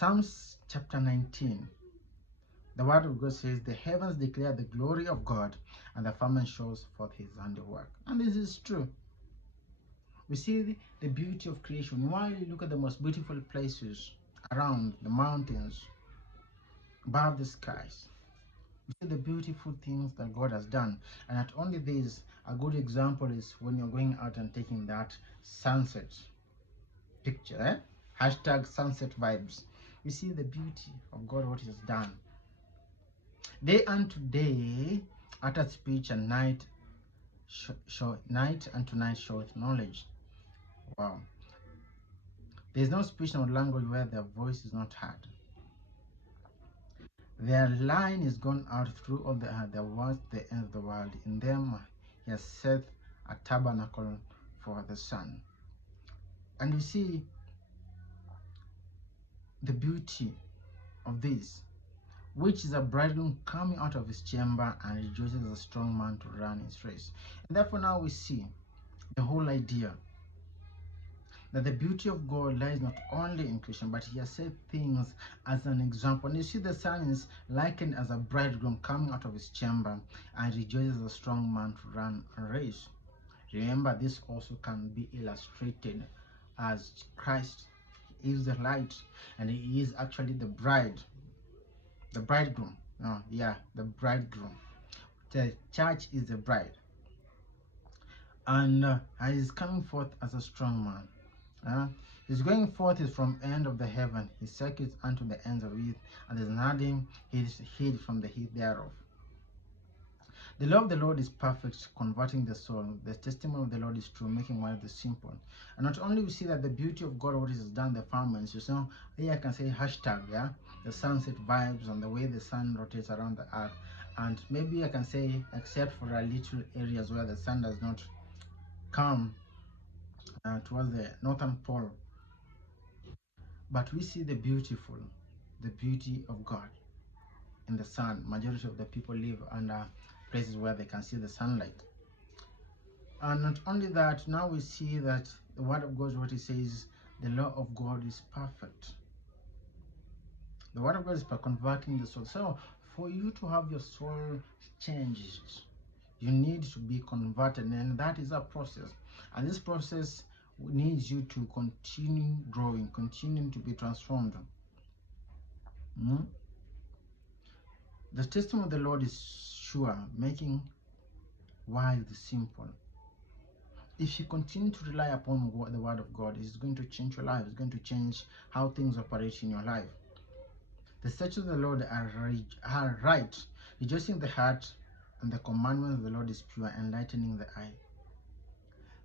Psalms chapter 19. The word of God says, the heavens declare the glory of God, and the firmament shows forth his handiwork. And this is true. We see the beauty of creation. While you look at the most beautiful places around the mountains, above the skies, we see the beautiful things that God has done. And not only this, a good example is when you're going out and taking that sunset picture, hashtag sunset vibes. We see the beauty of God, what he has done. Day unto day uttereth speech, and night unto night showeth knowledge. Wow. There is no speech nor language where their voice is not heard. Their line is gone out through all the earth, their words the end of the world. In them he has set a tabernacle for the sun. And you see the beauty of this, which is a bridegroom coming out of his chamber, and rejoices as a strong man to run his race. And therefore now we see the whole idea that the beauty of God lies not only in creation, but he has set things as an example. And you see the sun is likened as a bridegroom coming out of his chamber, and rejoices as a strong man to run a race. Remember, this also can be illustrated as Christ is the light, and he is actually the bride, the bridegroom. The bridegroom. The church is the bride, and he is coming forth as a strong man. His going forth is from end of the heaven, his circuits unto the ends of earth, and there's nothing hid from the heat thereof. The law of the Lord is perfect, converting the soul. The testimony of the Lord is true, making wise the simple. And not only we see that the beauty of God, what he has done, the firmaments, you know, here I can say hashtag, the sunset vibes and the way the sun rotates around the earth. And maybe I can say, except for a little areas where the sun does not come towards the northern pole, but we see the beauty of God in the sun. Majority of the people live under places where they can see the sunlight. And not only that, now we see that the word of God, what it says, the law of God is perfect. The word of God is for converting the soul. So for you to have your soul changed, you need to be converted, and that is a process. And this process needs you to continue growing, continuing to be transformed. The testimony of the Lord is sure, making wise the simple. If you continue to rely upon the word of God, it's going to change your life. It's going to change how things operate in your life. The statutes of the Lord are right, rejoicing the heart, and the commandments of the Lord is pure, enlightening the eye.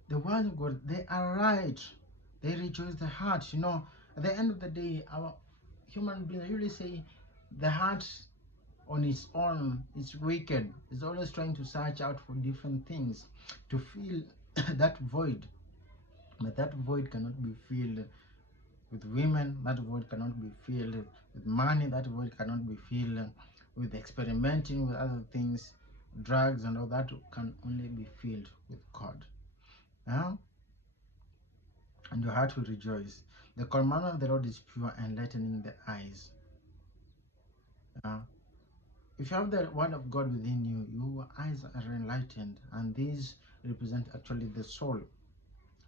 The words of God, they are right. They rejoice the heart. You know, at the end of the day, our human beings usually say the heart on its own is wicked. It's always trying to search out for different things to fill that void. But that void cannot be filled with women. That void cannot be filled with money. That void cannot be filled with experimenting with other things, drugs and all that. Can only be filled with God. And your heart will rejoice. The commandment of the Lord is pure, enlightening the eyes. If you have the word of God within you, your eyes are enlightened, and these represent actually the soul.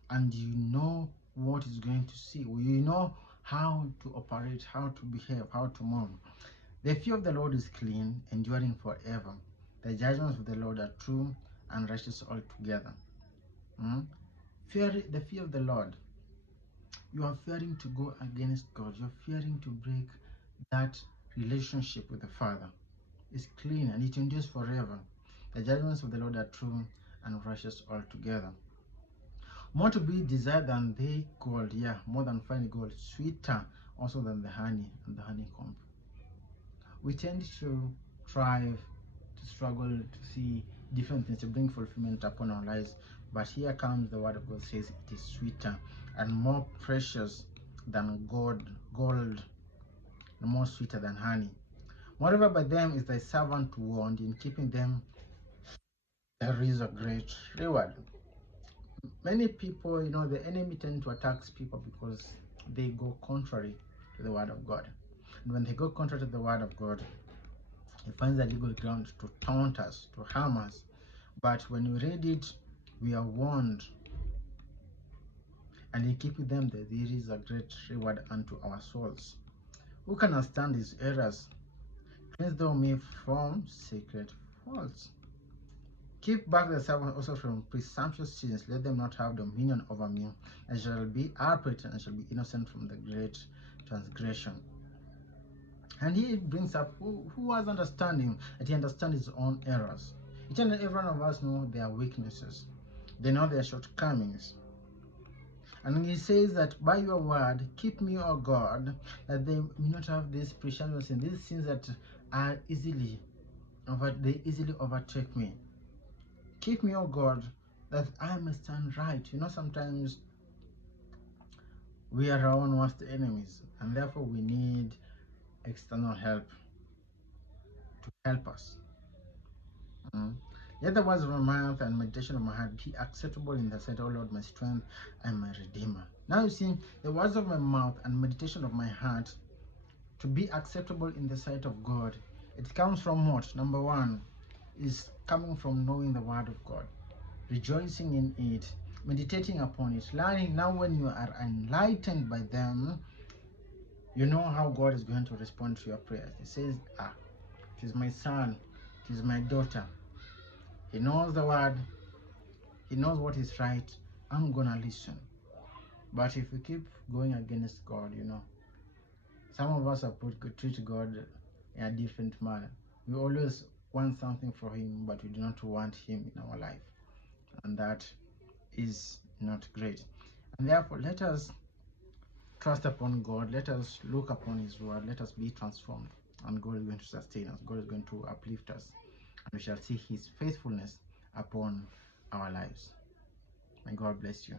And you know what is going to see. You know how to operate, how to behave, how to move. The fear of the Lord is clean, enduring forever. The judgments of the Lord are true and righteous altogether. The fear of the Lord. You are fearing to go against God. You're fearing to break that relationship with the Father. It's clean and it endures forever. The judgments of the Lord are true and righteous altogether. More to be desired than the gold, more than fine gold, sweeter also than the honey and the honeycomb. We tend to strive, to struggle, to see different things to bring fulfillment upon our lives. But here comes the word of God, says it is sweeter and more precious than gold, and more sweeter than honey. Moreover, by them is thy servant warned, in keeping them there is a great reward. Many people, the enemy tend to attack people because they go contrary to the word of God. And when they go contrary to the word of God, he finds a legal ground to taunt us, to harm us. But when we read it, we are warned. And he keepeth them that there is a great reward unto our souls. Who can understand his errors? Cleanse thou me from secret faults. Keep back the servant also from presumptuous sins. Let them not have dominion over me. I shall be upright and I shall be innocent from the great transgression. And he brings up who has understanding, that he understands his own errors. Each and every one of us know their weaknesses. They know their shortcomings. And he says that by your word, keep me, O God, that they may not have these presumptuous sins, these sins that are easily overtake me. Keep me, O God, that I may stand right. Sometimes we are our own worst enemies, and therefore we need external help to help us. Let the words of my mouth and meditation of my heart be acceptable in the sight, O Lord, my strength and my redeemer. Now you see, the words of my mouth and meditation of my heart to be acceptable in the sight of God. It comes from what? Number one is coming from knowing the word of God, rejoicing in it, meditating upon it, learning. Now when you are enlightened by them, you know how God is going to respond to your prayers. He says, it is my son, it is my daughter. He knows the word, he knows what is right. I'm gonna listen. But if we keep going against God, some of us have treat God in a different manner. We always want something for him, but we do not want him in our life, and that is not great. And therefore, let us trust upon God. Let us look upon his word. Let us be transformed, and God is going to sustain us. God is going to uplift us, and we shall see his faithfulness upon our lives. May God bless you.